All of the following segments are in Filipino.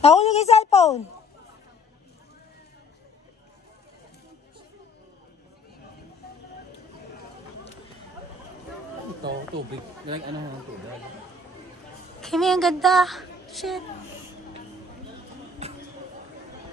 Nahulog yung cellphone. Ito, tubig. Ano ang tubig? Kimi, ang ganda. Shit.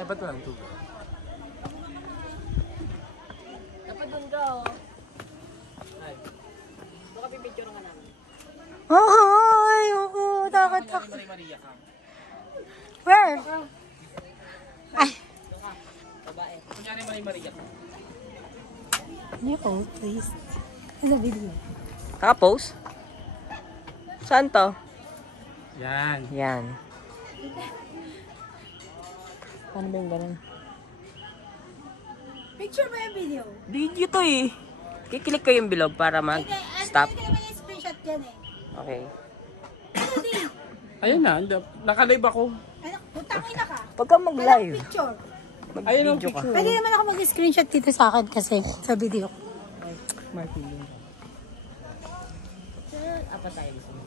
Ay, ba't walang tubig? Dapat doon ka, oh. Ay. Baka pipicture nga namin. Ay, oo. Takot ako. Maria ka. Where? Ay. Babae. Kunyari Maria ka. Can you hold, please? Ano video? Tapos? Saan to? Yan. Yan. Paano ba yung ganun? Picture mo yung video. Video to eh. Kiklik ko yung bilog para mag-stop. Hindi naman yung screenshot yan eh. Okay. Ayun na, nakalive ako. Ano, putangin na ka. Pag ka Walang mag-live, picture. Ayun ang mag-video ka. picture. Pwede naman ako mag-screenshot dito sa akin kasi sa video. Martin yun. Apat tayo gusto mo.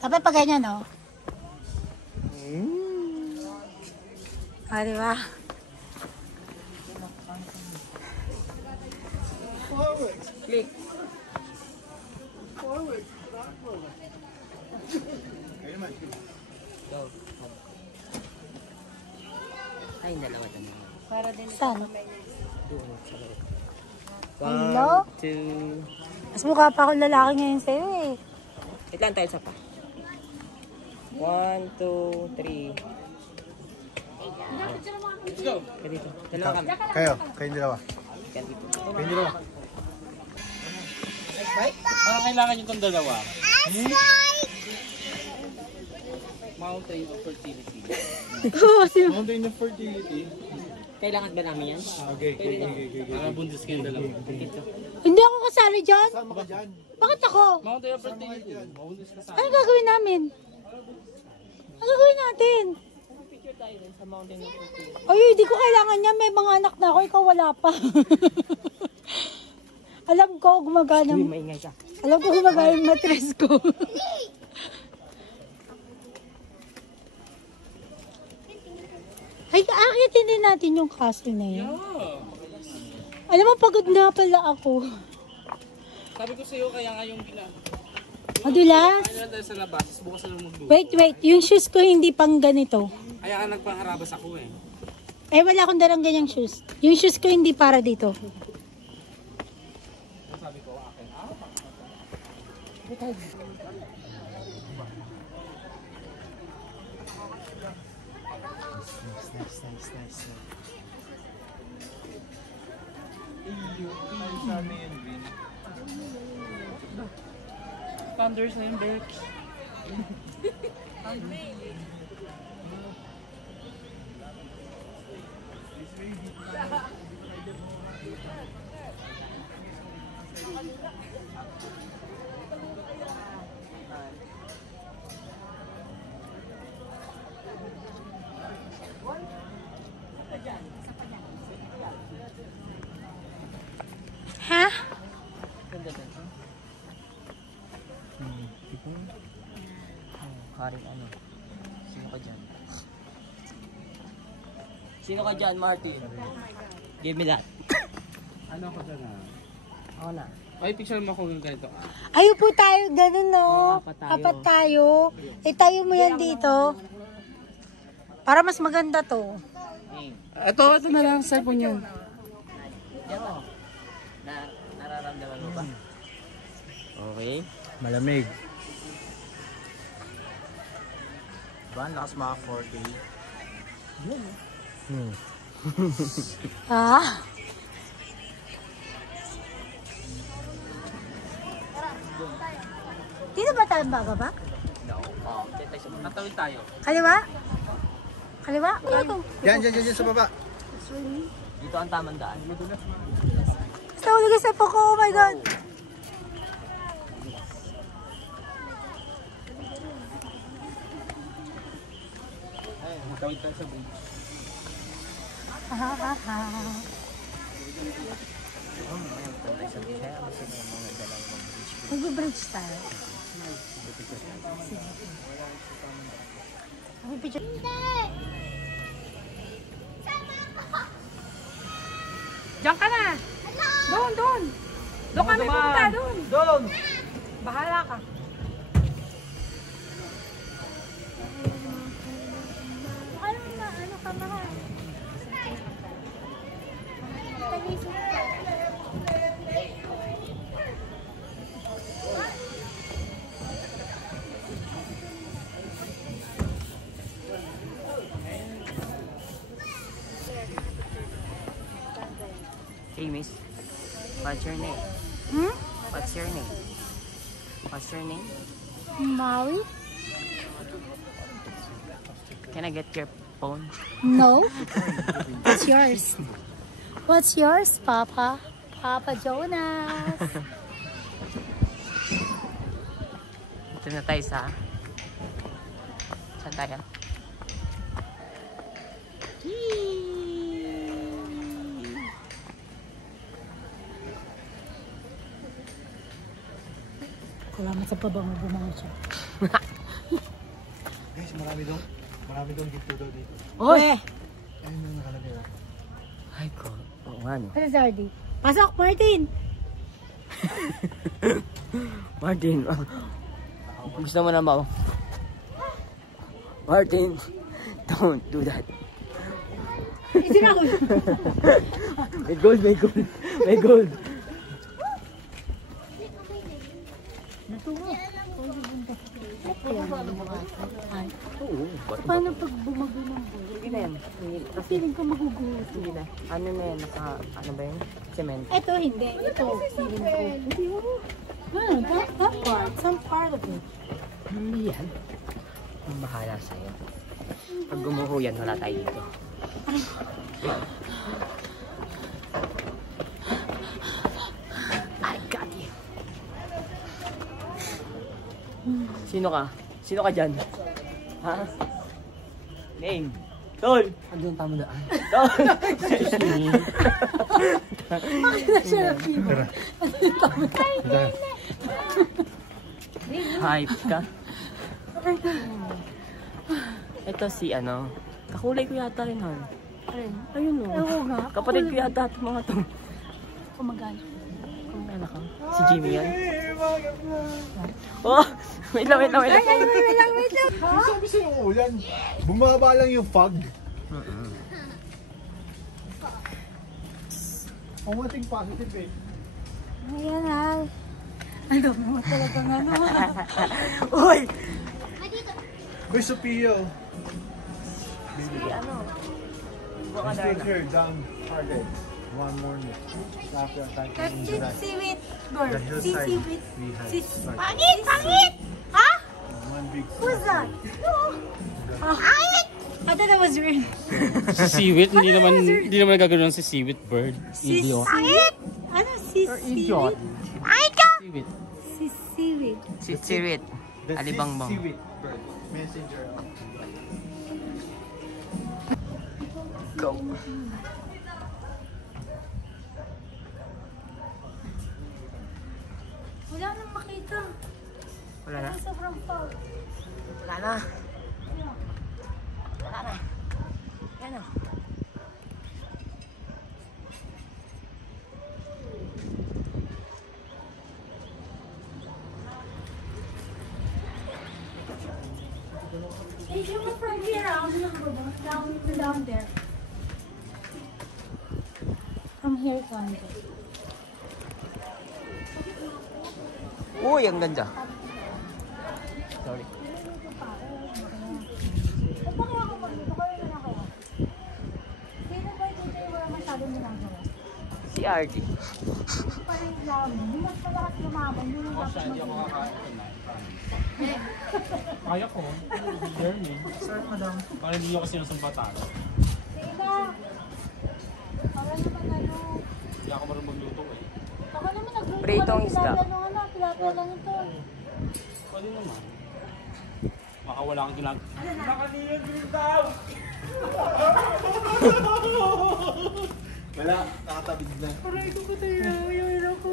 Dapat pa ganyan, no? Ah, di ba? Click. Go. Ay, dalawa doon. Para din saan? Doon sa loob. Hello? 1, 2. Mas mukha pa akong lalaki ngayon sa'yo eh. Wait lang tayo sa pa. 1, 2, 3. Let's go. Kaya dito. Dalawa kami. Kayong dalawa. Kaya dito. Kayong dalawa. Parang kailangan nyo itong dalawa. Mountain of Fertility. Mountain of Fertility? Kailangan ba namin yan? Okay. Para buntis kayong dalawa. Hindi ako kasali dyan. Saan ka dyan? Bakit ako? Mountain of Fertility. Buntis ka sa Ano gagawin namin? Ano gagawin natin? Picture tayo rin sa Mountain of Fertility. Ay, hindi ko kailangan niya. May mga anak na ako. Ikaw wala pa. Alam ko gumagana. Hindi maingay ka. Alam ko gumagana yung mattress ko. Ay, aakitin din natin yung castle na yun. Alam mo, pagod na pala ako. Sabi ko sa'yo kaya nga yung Madulas. Kaya tayo sa labas, bukas na lang magluto. Wait. Yung shoes ko hindi pang ganito. Kaya ka nagpangharabas ako eh. Eh, wala akong dalang ganyang shoes. Yung shoes ko hindi para dito. Sabi ko, akin. Nice. Thunders na yung Berks. Ha? Haring ano? Sino ka dyan? Sino ka dyan, Martin? Give me that. Ano ako dyan ah? Ako na. Ay, picture mo ako ng ganito. Ayaw po tayo, ganun no. apat tayo. Apat tayo. Eh, tayo mo yan dito. Para mas maganda to. Ito na lang, cellphone yan. Yan o. Nararamdaman mo ba? Okay. Malamig. Diba? Ang lakas mga 4K. Ah. Dito ba tayo bababa? Tatawid tayo. Kaliwa? Kaliwa? Ano to? Yan sa baba. Dito ang tamang daan. Basta ulog sa po ko. Oh my God. Tatawid tayo sa bridge. Ha ha ha. Mag-bridge tayo. Mag-picture. Diyan ka na! Doon, doon! Doon kami pupunta, doon! Doon! Bahala ka. Ano na, ano ka mahal? Hey, miss. What's your name? Hmm? What's your name? What's your name? Maui? Can I get your phone? No. What's yours? What's yours, Papa? Papa Jonas. Ito na tayo sa... Saan tayo? Salamat sa pabango, bumango siya. Guys, marami doon. Marami doon gift daw dito. Oy! Ayun yung nakalagay. Ay ko. Oo nga no. Ano, Zardy? Pasok, Martin! Martin. Gusto mo na ba? Martin. Don't do that. Isinakol! May gold, may gold. May gold. Oo. Paano pag bumago ng buhay? Hindi na yan. Feeling ko magugulat. Hindi na. Ano na yan? Ano ba yun? Cement. Ito hindi. Ito, feeling ko. Hindi mo. That part. Some part of it. Hindi yan. Ang bahala sa'yo. Pag gumuho yan, wala tayo dito. I got you. Sino ka? Sino ka dyan? Ha? Name. Tol! Ano yung tama daan? Tol! Excuse me. Bakit na siya na fever? Hype ka? Ito si ano, kakulay ko yata rin han. Ayun o. Oo nga. Kapatid ko yata itong mga to. Kumagana. Kumagana ka? Si Jimmy yan? Oh! Wait lang, wait lang, wait lang. Wait lang. Sabi sa'yo ulan. Bumaba lang yung fog. Pumating positive eh. Ayan ha. Ang dami mo talaga nga no. Uy! Uy, Sophia. Si ano? I'm still here, down Target. One morning. After a time to July. Seaweed. Girl. The hillside Seaweed. we had. Pangit! Pangit! Ha? One big Who's that? Pangit! I thought that was real. Si Seaweed, hindi naman gagawin si Seaweed bird. Idiot. Pangit! Ano? Idiot. Ay ka! Seaweed. Seaweed. Si Sirit. The Alibangbang. seaweed bird. Messenger. Go. Wala nang makita. Wala na? Sobrang fog. Wala na. Wala na. Yan na. Hey, you look from here. Down there. From here, down there. Uy, ang ganda. Sorry. Ba't ba kaya ako magdito? Kaya na ako. Sino ba yung dito yung wala masyadong ginagawa? Si RD. Parang lang. Hindi mas malakas lumaban. Hindi yung dapat Kaya ko. Journey. Sorry, madam. Para hindi ako sinusumbatan. Sige na. Para naman ano. Hindi ako marunong magluto eh. Ako naman nagluto. Pritong isda. Tilapia lang ito. Pwede naman. Baka wala kang ginagawa. Nakaliyan din daw! Wala, nakatabig na. Aray ko ko tayo. Yung ilaw ko.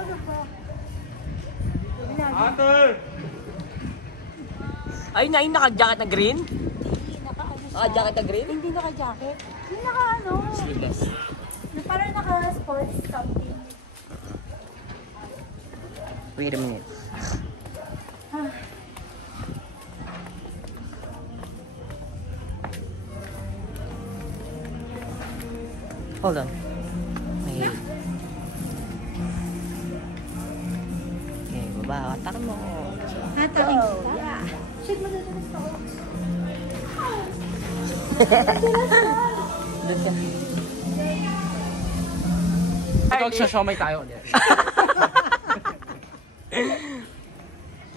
Ano ba? Ate! Ayun na, yung naka-jacket na green? Hindi, naka-ano siya. Naka-jacket na green? Hindi naka-jacket. Hindi naka-ano. Sleeveless. Parang naka-sports something. Wait a minute. Hold on. Okay. Okay, baba. Takot mo. Hatakin kita. Shit, madadulas ako. Doon ka. Magsha-shomay tayo ulit.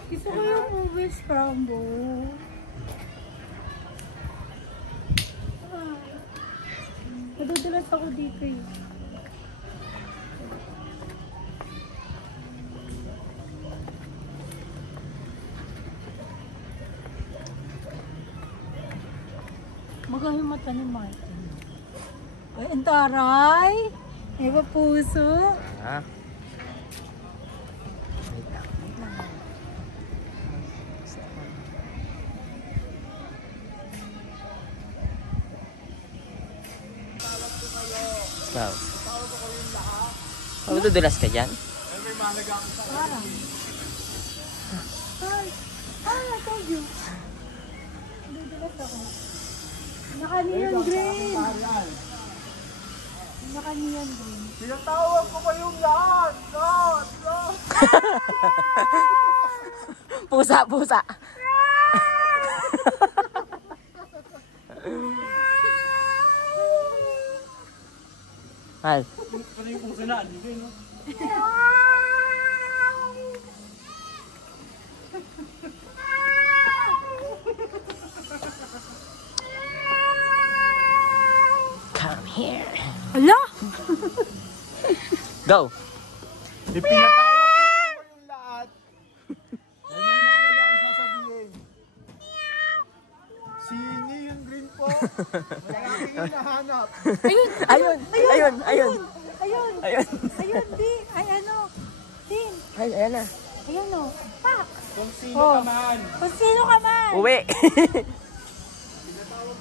Gusto ko yung movie scramble. Madudulas ako dito eh. Magawa yung mata ni Martin. Ay, ang taray! May ba puso? Ha? Go. Madudulas ka dyan? Parang. Ay, I told you. Madudulas ako. Naka-neon green. Naka-neon green. Tinatawag ko pa yung lahat! Lahat! Lahat! Pusa, pusa. Mal. Ano yung puso na? Hindi no? Come here. Hala! Pinatawag Go. ko pa yung lahat. Ano yung mga kailangan sasabihin? Sini yung green po. Wala aking hinahanap. Ayun! Ayun, ayun, ayun. Ayun! Ayun. Ayun, di! Ay, ano? Din! Ay, ayan na. Ayun no. Pak! Kung sino Oh. ka man. Kung sino ka man! Uwi.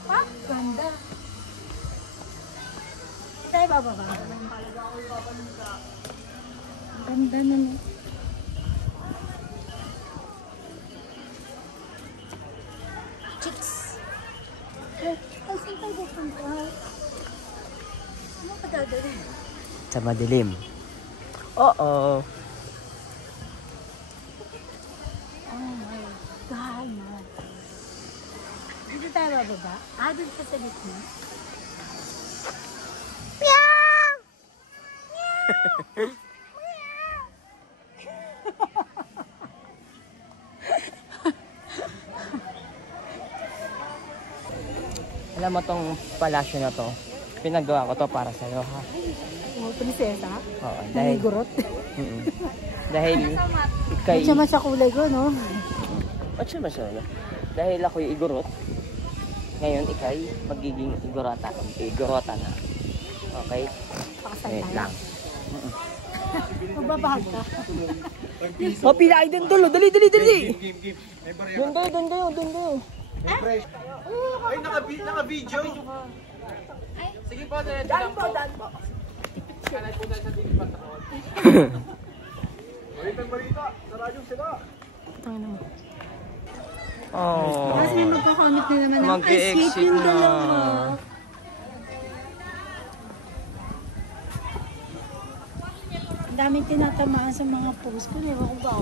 Pak! Ganda! Tayo bababa. Ganda na no. Chicks! Eh, ay, saan tayo pupunta? Ano ka dadalhin? Sa madilim. Oo. Oh my God, man. Dito tayo bababa? Doon ka sa gitna? Alam mo tong palasyo na to, pinagawa ko to para sa'yo, ha? Oh, prinsesa? Oo, dahil... Nanigurot? Dahil ikay... Siya man sa kulay ko, no? At siya masyado. Dahil ako'y igurot, ngayon ikay magiging igurota na. Okay? Pakasal Wait tayo. lang. Magbabahag ka. Oh, pilay din tulo. Dali, dali, dali. Game. May barya. Doon daw, doon daw, doon daw. Ay, naka-video. Sige po, diretso lang po. Kanay po tayo sa TV Patrol. Balita. Sa radyo sila. Ano? Oh. Kasi may magkakamit na naman ng Mag-i-exit escape yung na. dalawa. Ang daming tinatamaan sa mga post ko. Ewan ko ba?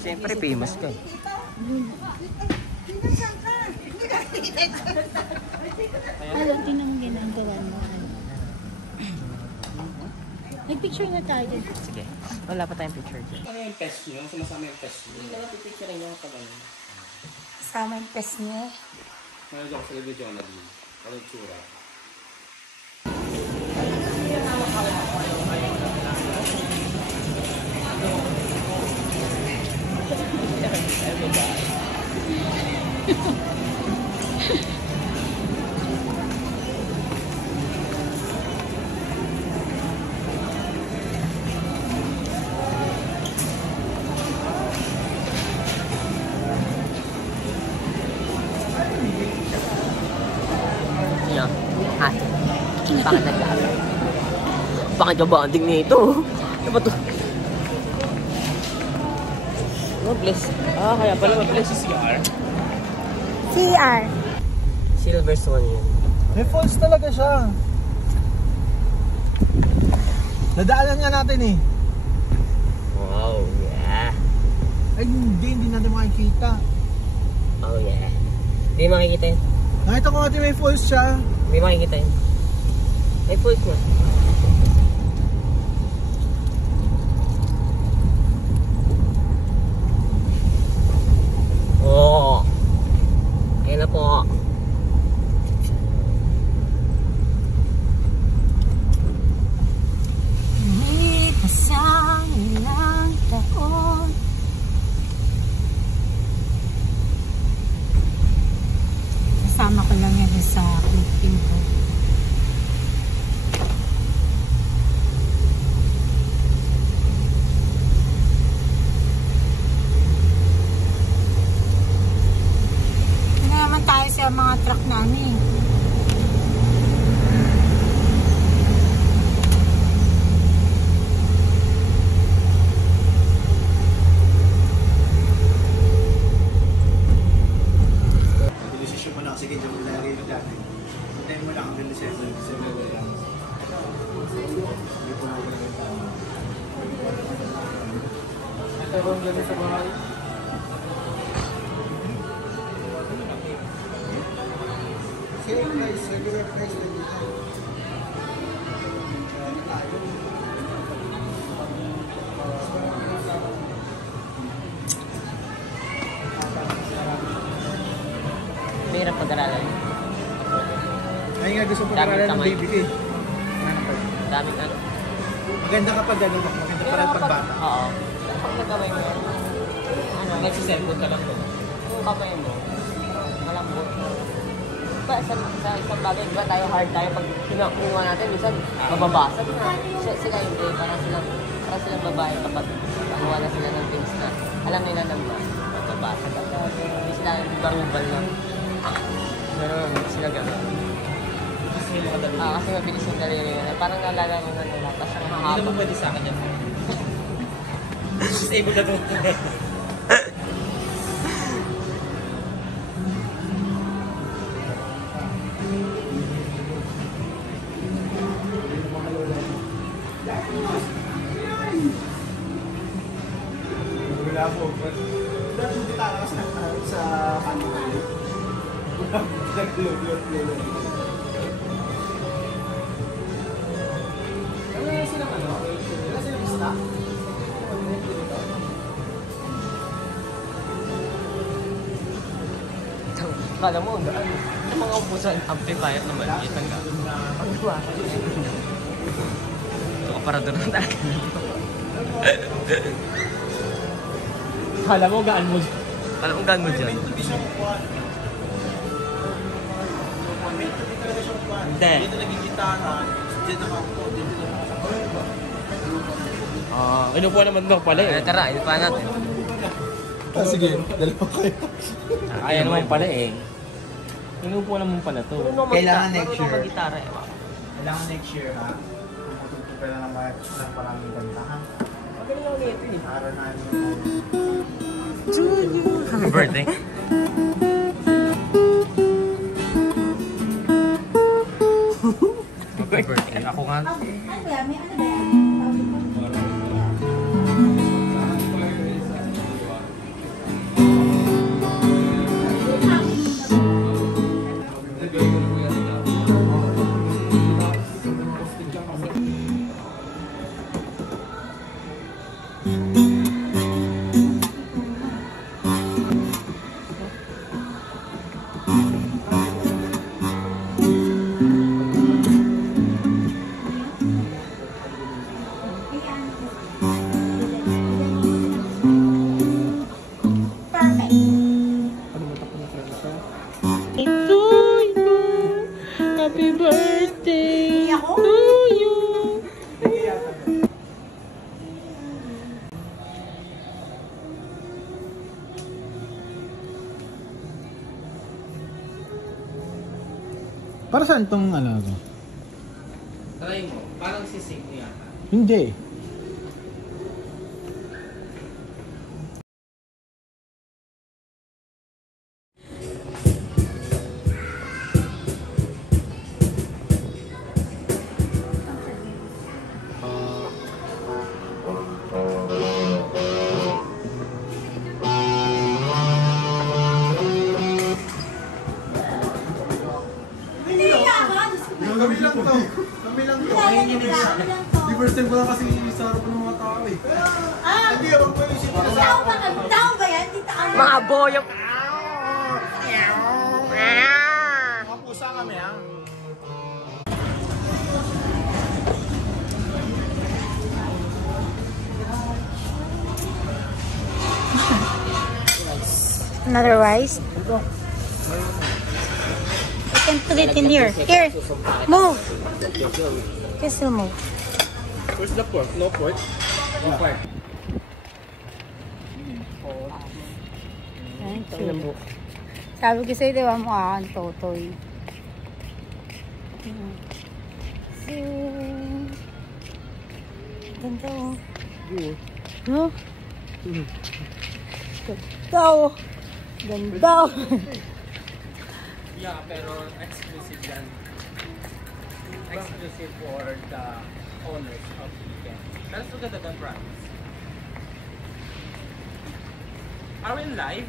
Siyempre, famous ka eh. Ano, tingnan mo ginagawa mo. Nag-picture na tayo. Sige. Wala pa tayong picture dyan. Ano yung test nyo? Sumasama yung test nyo. Hindi na pipicture niyo kapag ano. Kasama yung pes niya. Nanood ako sa Libby Jonathan. Ano yung tsura? Hi. Bakit naglahat? Bakit ka banding nito? Ano ba ito? Place. Kaya pala mag-place si CR. CR. Silver Swan yun. May falls talaga siya. Nadaanan nga natin eh. Wow, yeah. Ay hindi natin makikita. Oh yeah. Hindi makikita yun. Nakita ko natin may falls siya. Hindi makikita yun. May falls na. Oo. Ayan na po. Isang ilang taon. Kasama ko lang yan sa clipping ko. Hindi naman tayo sa mga truck namin. Desisyon mo na kasi kanya mo na rin dati. Hintayin mo lang hanggang December. December na lang. Hindi po ako lang yung tama. Ito bang gano'n sa bahay? Same price, regular price na dito. Mahirap pag-aralan. Ay nga gusto ko Daming pag-aralan ng kamay. baby ko eh. Daming ano. Maganda kapag ano, maganda pala pag bata. Oo. Pag nagkamay mo yan, ano, Nagsiselfon ka lang to. yung kamay mo, malambot. Diba, sa isang bagay, diba tayo hard tayo pag kinuha natin, minsan mababasag na. Sila hindi, para silang babae kapag kakuha na sila ng things na alam nila na mababasag. Hindi sila barubal lang. Pero hindi sila gano'n. Kasi mabilis yung daliri nila. Parang nalala mo na nila, tapos ang Hindi hahaba. naman pwede sa akin yan. Disable na to. Wala po. Wala po kita kasi sa kanila. Wala po nag-load. Wala silang ano? Wala silang stock. Kala mo, ang mga upusan, amplifier naman, itang ka. Ang diba? Ito ka para doon na Kala mo gaan mo. Kala mo gaan mo dyan? Hindi. Dito nagigitaran. Dito nakaupo. Dito nakaupo. Inupo naman daw pala eh. Tara, ito pa natin. Sige, dalawa kayo. Kaya naman pala eh. Inupo naman pala to. Kailangan next year. Mag-gitara eh. Kailangan next year ha. Matutupin ka na ng maraming kanta ha. Magaling ako nito eh. Araw na Happy birthday. Happy birthday. Ako nga. Happy birthday to you. Para saan tong ano to? Try mo. Parang sisig niya. Hindi. Kami lang to. Kami lang to. Di first time ko lang kasi sa harap ng mga tao eh. Hindi, ako pa yung sino na Tao ba yan? Mga boyo. mga pusa kami ha. Another rice? I can put it in here. Here, move. Just move. Where's the pork? No pork? No pork. Sabi ko sa'yo, diba mukha kang totoy. So, ganda oh. No? Ganda oh. Ganda oh. Yeah, pero exclusive yan. Exclusive for the owners of Weekend. Pero so ganda ng price. Are we in live?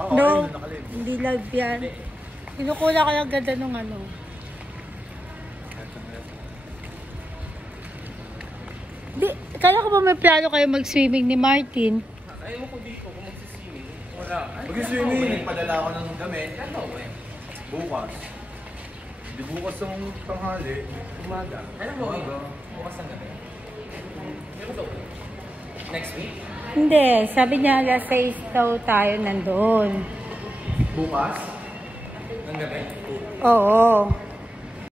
Oo, No, ayun, nakalive. hindi live yan. Pinukula ko yung ganda nung ano. Di, kala ko ba may plano kayo mag-swimming ni Martin? Ayaw mo ko dito kung magsiswimming. Wala. Mag-swimming, nagpadala ako ng damit. Ano eh? Bukas. Di bukas ng tanghali. Umaga. Ano mo eh? Bukas ang gabi. Hindi ko to. Next week? Hindi, sabi niya alas 6 daw tayo nandoon. Bukas? Ang gabi? Oo.